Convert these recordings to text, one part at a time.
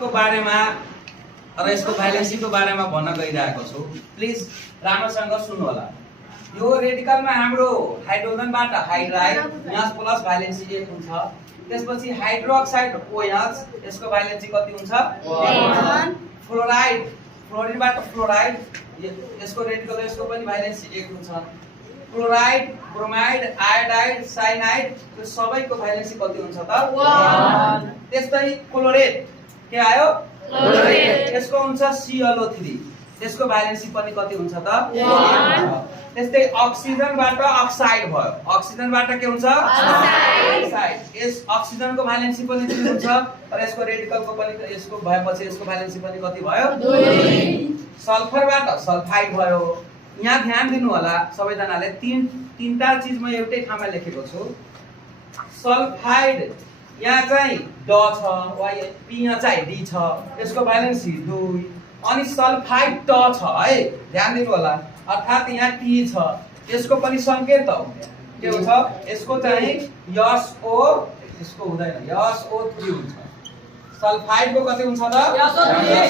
को बारेमा र यसको भ्यालेन्सीको बारेमा भन्न गइरहेको छु। प्लिज राम्रोसँग सुन्नु होला। यो रेडिकलमा हाम्रो हाइड्रोजनबाट हाइड्राइड यहाँ प्लस भ्यालेन्सी 1 हुन्छ। त्यसपछि हाइड्रोक्साइड OH यसको भ्यालेन्सी कति हुन्छ? 1। फ्लोराइड फ्लोरिनबाट फ्लोराइड यसको रेडिकल यसको पनि भ्यालेन्सी 1 हुन्छ। क्लोराइड ब्रोमाइड आयोडाइड साइनाइड यो सबैको भ्यालेन्सी कति हुन्छ त? 1। त्यस्तै क्लोरेट के आयो? क्लोरेट यसको हुन्छ ClO3 त्यसको भ्यालेन्सी पनि कति हुन्छ त? 1। त्यस्तै अक्सिजनबाट अक्साइड भयो। अक्सिजनबाट के हुन्छ? अक्साइड यस अक्सिजनको भ्यालेन्सी पनि 3 हुन्छ र यसको रेडिकलको पनि यसको भएपछि यसको भ्यालेन्सी पनि कति भयो? 2। सल्फरबाट सल्फाइड भयो। यहाँ ध्यान दिनु होला सबैजनाले तीनटा चीज म एउटै ठाउँमा लेखेको छु। सल्फाइड यहाँ चाहिँ ड छ वा यहाँ चाहिँ डी छ यसको भ्यालेन्सी 2। अनि सल्फाइड ट छ है ध्यान दिनु होला अर्थात यहाँ टी छ यसको पनि संकेत के हुन्छ? यसको चाहिँ SO यसको हुँदैन SO3 हुन्छ। सल्फाइडको कति हुन्छ त?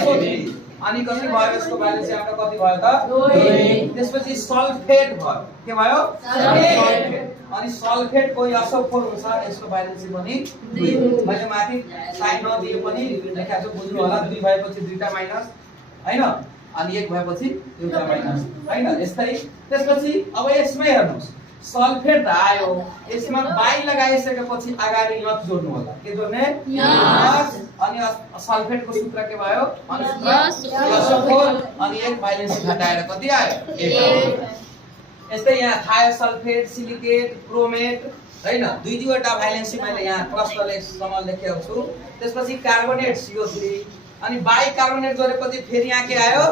SO3 अनि कति भयो यसको भ्यालेन्सी हाम्रो कति भयो त? 2। त्यसपछि सल्फेट भयो। के भयो? सल्फेट अनि सल्फेटको SO4 हुन्छ यसको भ्यालेन्सी पनि 2। मैले माथि साइन नदिए पनि लेखेको छु बुझ्नु होला। 2 भएपछि दुईटा माइनस हैन अनि 1 भएपछि एउटा माइनस हैन यस्तै। त्यसपछि अब यसमै हेर्नुस् सल्फेट आयो यसमा बाई लगाइसकेपछि अगाडि यथ जोड्नु होला। के जोड्ने? यथ अनि सल्फेटको सूत्र के भयो? SO4 अनि 1 भ्यालेन्सी घटाएर कति आयो? 1। यस्तै यहाँ थायोसल्फेट सिलिकेट क्रोमेट हैन दुईवटा भ्यालेन्सी मैले यहाँ प्रश्नलेखसम्म लेखेको छु। त्यसपछि कार्बोनेट CO3 अनि बाई कार्बोनेट गरेपछि फेरि यहाँ के आयो?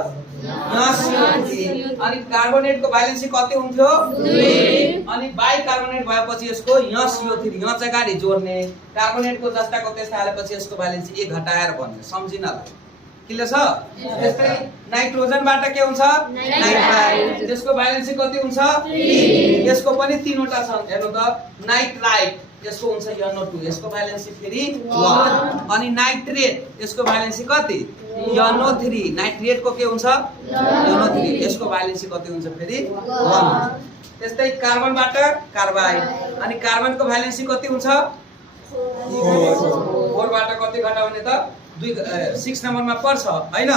CO3 अनि कार्बोनेटको भ्यालेन्सी कति हुन्थ्यो? 2। अनि बाई कार्बोनेट भएपछि यसको CO3 यहाँ चाहिँ गाडी जोड्ने कार्बोनेटको जस्ताको त्यस्ता हालेपछि यसको भ्यालेन्सी 1 घटाएर भन्ने सम्झिनलाई क्लियर छ। त्यस्तै नाइट्रोजनबाट के हुन्छ? नाइट्राइड त्यसको भ्यालेन्सी कति हुन्छ? 3। यसको पनि 3 वटा छ हेर्नु त। नाइट्राइड यसको हुन्छ NO2 यसको भ्यालेन्सी फेरि 1। अनि नाइट्रेट यसको भ्यालेन्सी कति? NO3 नाइट्रेटको के हुन्छ? NO3 यसको भ्यालेन्सी कति हुन्छ फेरि? 1। त्यस्तै कार्बनबाट कार्बाइड अनि कार्बनको भ्यालेन्सी कति हुन्छ? 4 बाट कति घटाउने त? 6 नम्बरमा पर्छ हैन।